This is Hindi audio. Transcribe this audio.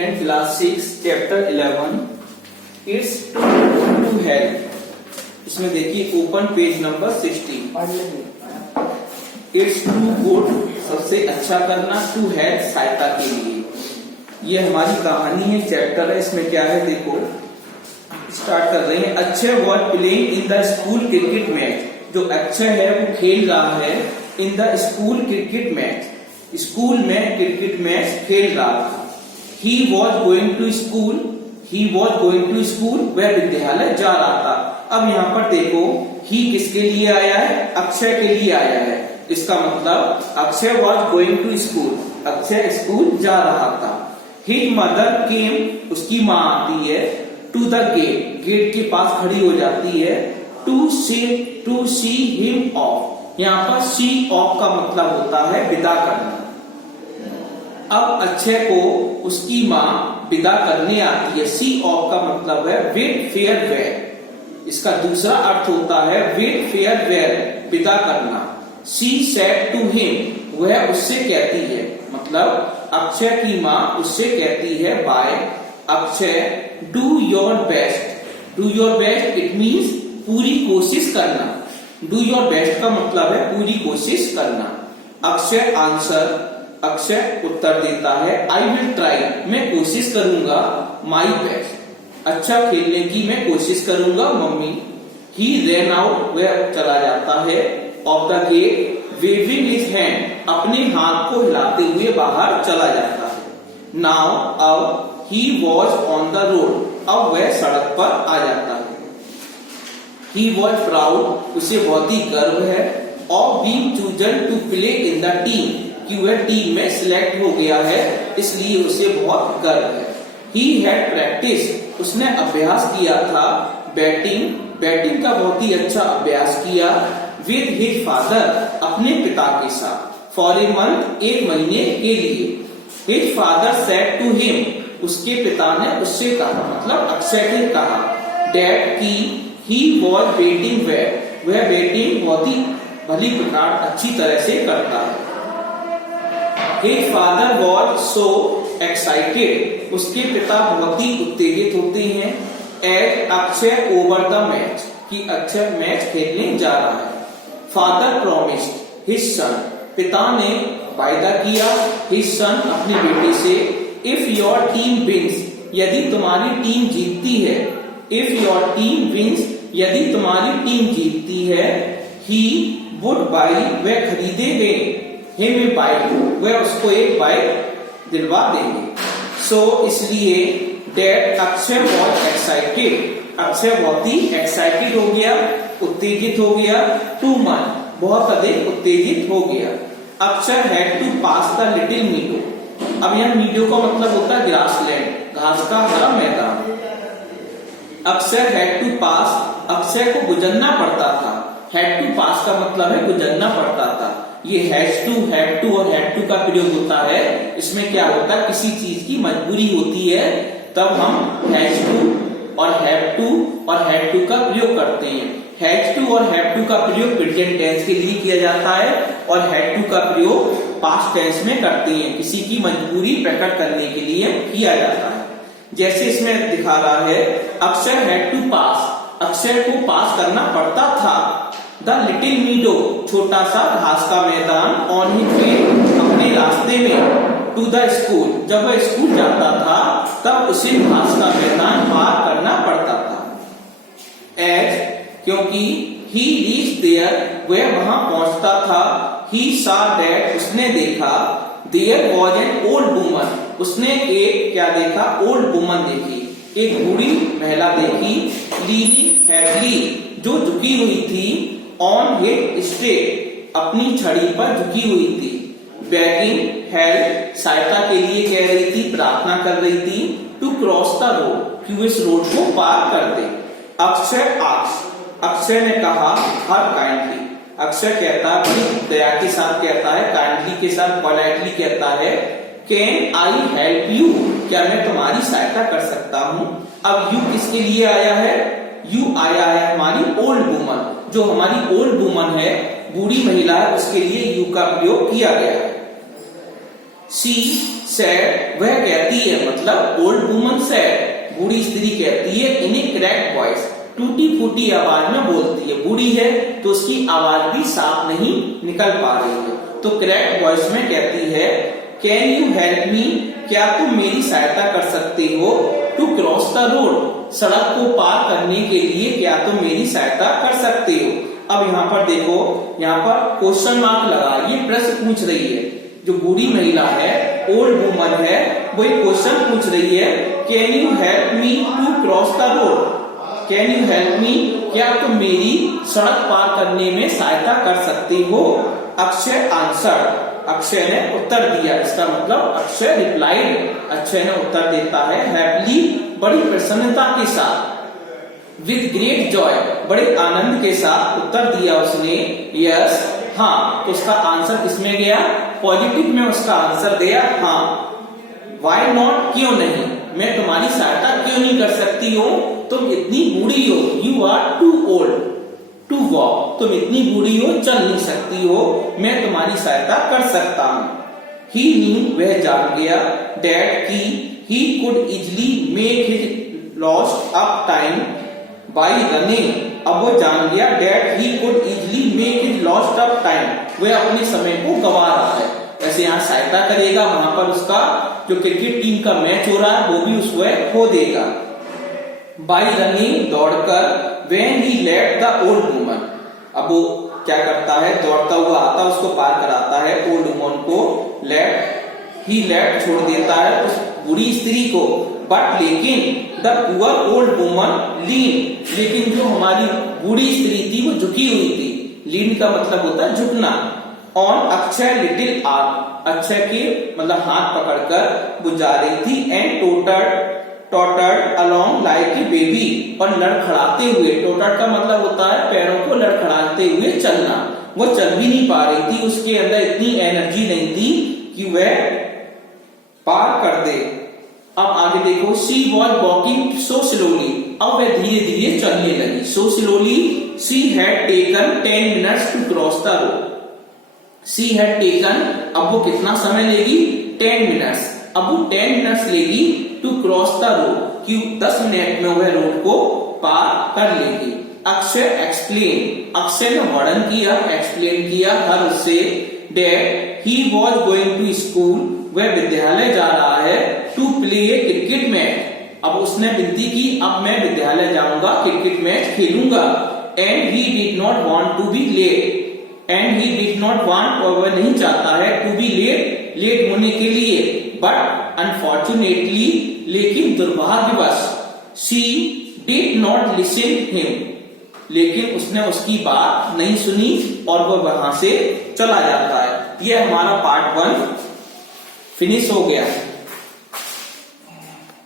10 class 6 chapter 11 it's to help. इसमें देखिए open page number 16। It's too good सबसे अच्छा करना, टू हेल्प सहायता के लिए। ये हमारी कहानी है, चैप्टर है। इसमें क्या है देखो, स्टार्ट कर रहे हैं। Akshay was playing in the school cricket match. जो अक्षय है वो खेल रहा है in the school cricket match, school में क्रिकेट मैच खेल रहा था। He was going to school, he was going to school, वह विद्यालय जा रहा था। अब यहाँ पर देखो, ही किसके लिए आया है? अक्षय के लिए आया है। इसका मतलब Akshay was going to school, Akshay school जा रहा था। हिज मदर केम, उसकी माँ आती है, टू द गेट, गेट के पास खड़ी हो जाती है, टू सी हिम ऑफ। यहाँ पर सी ऑफ का मतलब होता है विदा करना। अब अक्षय को उसकी माँ विदा करने आती है। सी ऑफ का मतलब है विद फेयरवेल। इसका दूसरा अर्थ होता है विद फेयरवेल, विदा करना। सी सेड टू हिम, वह उससे कहती है, मतलब अक्षय की माँ उससे कहती है, bye Akshay do your best. Do your best it means पूरी कोशिश करना। डू योर बेस्ट का मतलब है पूरी कोशिश करना। अक्षय आंसर, अक्षय उत्तर देता है, आई विल ट्राई, मैं कोशिश करूंगा, माई बेस्ट, अच्छा खेलने की मैं कोशिश करूंगा मम्मी। ही ran आउट, वह चला जाता है, off the gate, waving his hand, अपने हाथ को हिलाते हुए बाहर चला जाता है। नाउ, अब he was on the road, अब वह सड़क पर आ जाता है। ही वॉज प्राउड, उसे बहुत ही गर्व है, of being chosen to play in the team, कि वह टीम में सिलेक्ट हो गया है, इसलिए उसे बहुत गर्व है। ही हैड प्रैक्टिस, उसने अभ्यास किया था, बैटिंग, बैटिंग का बहुत ही अच्छा अभ्यास किया, विद हिज फादर, अपने पिता के साथ, फॉर ए मंथ, एक महीने के लिए। His father said to him, उसके पिता ने उससे कहा, मतलब अक्षय ने कहा, डैड की ही वॉज बैटिंग वेल, वह बैटिंग बहुत ही भली प्रकार अच्छी तरह से करता है। His father was so excited, उसके पिता बहुत ही उत्तेजित होते हैं, as Akshay over the match, कि अक्षय मैच खेलने जा रहा है। फादर प्रॉमिस्ड हिज सन, पिता ने वायदा किया, हिज सन, अपने बेटे से, इफ योर टीम विंस, यदि तुम्हारी टीम जीतती है, इफ योर टीम विंस, यदि तुम्हारी टीम जीतती है, ही वुड बाई, वह खरीदेंगे, हिम ए बाइक, वह उसको एक बाइक दिलवा देंगे। सो इसलिए dad Akshay was excited, Akshay बहुत ही एक्साइटेड हो गया, उत्तेजित हो गया, टू मच, बहुत अधिक उत्तेजित हो गया। Akshay had to pass the little meadow, अब यह मीडो का मतलब होता है ग्रासलैंड, घास का हरा मैदान। अक्षय हैड टू पास, अक्षय को गुजरना पड़ता था, हैड टू पास का मतलब है गुजरना पड़ता था। ये हैज टू, हैड टू और हैड टू का प्रयोग होता है। इसमें क्या होता है, किसी चीज की मजबूरी होती है, तब हम हैज टू और हैव टू और हैड टू का प्रयोग करते हैं। हैज टू और हैव टू का प्रयोग प्रेजेंट टेंस के लिए किया जाता है और हैड टू का प्रयोग पास्ट टेंस में करते हैं, किसी की मजबूरी प्रकट करने के लिए किया जाता है। जैसे इसमें दिखा रहा है, अक्षय हैड टू पास, अक्षय को पास करना पड़ता था, द लिटिल मीडो, छोटा सा घास का मैदान, ऑन हिज वे, अपने रास्ते में, टू द स्कूल, जब वह स्कूल जाता था तब उसे घास का मैदान पार करना पड़ता था। एज, क्योंकि ही रीच्ड देयर, वह वहां पहुंचता था, ही सा दैट, उसने देखा, there was an old woman, उसने एक क्या देखा, ओल्ड वुमन देखी, एक बूढ़ी महिला देखी, लीनिंग हैवली, जो झुकी हुई थी, ऑन हिज स्टेक, अपनी छड़ी पर झुकी हुई थी, बेगिंग हेल्प, सहायता के लिए कह रही थी, प्रार्थना कर रही थी, टू क्रॉस द रोड, कि इस रोड को पार कर दे। अक्षय आस्क्ड, अक्षय ने कहा, हर काइंडली, अक्षय कहता है, बड़ी दया के साथ कहता है, काइंडली के साथ पोलाइटली कहता है, कैन आई हेल्प यू, क्या मैं तुम्हारी सहायता कर सकता हूँ। अब यू किसके लिए आया है, यू आया है हमारी ओल्ड वुमन, जो हमारी ओल्ड वुमन है, बूढ़ी महिला है, उसके लिए यू का प्रयोग किया गया है। सी सेड, वह कहती है, मतलब वुमन सेड, बूढ़ी स्त्री कहती है, इन ए क्रैक्ड वॉइस, टूटी फूटी आवाज में बोलती है। बूढ़ी है तो उसकी आवाज भी साफ नहीं निकल पा रही है, तो क्रैक्ड वॉइस में कहती है, कैन यू हेल्प मी, क्या तुम मेरी सहायता कर सकते हो, टू क्रॉस द रोड, सड़क को पार करने के लिए क्या तुम मेरी सहायता कर सकते हो। अब यहाँ पर देखो, यहाँ पर क्वेश्चन मार्क लगा, ये प्रश्न पूछ रही है, जो बूढ़ी महिला है, ओल्ड वुमन है, वो एक क्वेश्चन पूछ रही है, can you help me to cross the road, can you help me, क्या तुम मेरी सड़क पार करने में सहायता कर सकते हो। अक्षय आंसर, अक्षय ने उत्तर दिया, इसका मतलब अक्षय रिप्लाइड, अक्षय ने उत्तर देता है हैप्पीली, बड़ी प्रसन्नता के साथ, विद ग्रेट जॉय, बड़े आनंद के साथ उत्तर दिया उसने, यस, हाँ। तो उसका आंसर किसमें गया, पॉजिटिव में उसका आंसर दिया हाँ। वाई नॉट, क्यों नहीं, मैं तुम्हारी सहायता क्यों नहीं कर सकती हूँ, तुम इतनी बूढ़ी हो, you are too old to walk, तुम इतनी बूढ़ी हो, चल नहीं सकती हो, मैं तुम्हारी सहायता कर सकता हूँ। ही न्यू, वह जान गया, दैट की he could easily make his lost up time bye running, अब वो जान गया that he could easily make his lost up time, वह अपने समय को गवा रहा है, ऐसे यहाँ सहायता करेगा, वहां पर उसका जो क्रिकेट टीम का मैच हो रहा है वो भी उसको खो देगा। बाय रनिंग, दौड़कर, when he left the old woman, अब वो क्या करता है, दौड़ता हुआ आता, उसको पार कराता है, ओल्ड वुमन को, he left, छोड़ देता है उस बुरी स्त्री को, बट लेकिन द पुअर ओल्ड वुमन लीन, लेकिन जो हमारी बूढ़ी स्त्री थी वो झुकी हुई थी, लीन का मतलब होता है झुकना, on Akshay little arm, Akshay के मतलब हाथ पकड़कर वो जा रही थी, and tottered along like a baby, और लड़खड़ाते हुए, टोटर्ड का मतलब होता है पैरों को लड़खड़ाते हुए चलना, वो चल भी नहीं पा रही थी, उसके अंदर इतनी एनर्जी नहीं थी कि वह पार कर दे। अब आगे देखो, she was walking so slowly, अब वह धीरे धीरे चलने लगी, so slowly she had taken 10 minutes to cross the road, she had taken, अब वो कितना समय लेगी, 10 मिनट्स, अब वो 10 मिनट्स लेगी टू क्रॉस द रोड, कि 10 मिनट में वह रोड को पार कर लेगी। अक्षय एक्सप्लेन, अक्षय ने वर्णन किया, एक्सप्लेन किया हर उससे, that he was going to school, वह विद्यालय जा रहा है, to play a cricket match, अब उसने विनती की, अब मैं विद्यालय जाऊंगा, क्रिकेट मैच खेलूंगा, and he did not want to be late, and he did not want, और वह नहीं चाहता है, टू बी लेट, लेट होने के लिए, बट अनफॉर्चुनेटली, लेकिन दुर्भाग्यवश, she did not listen him, लेकिन उसने उसकी बात नहीं सुनी और वह वहां से चला जाता है। यह हमारा पार्ट 1 फिनिश हो गया।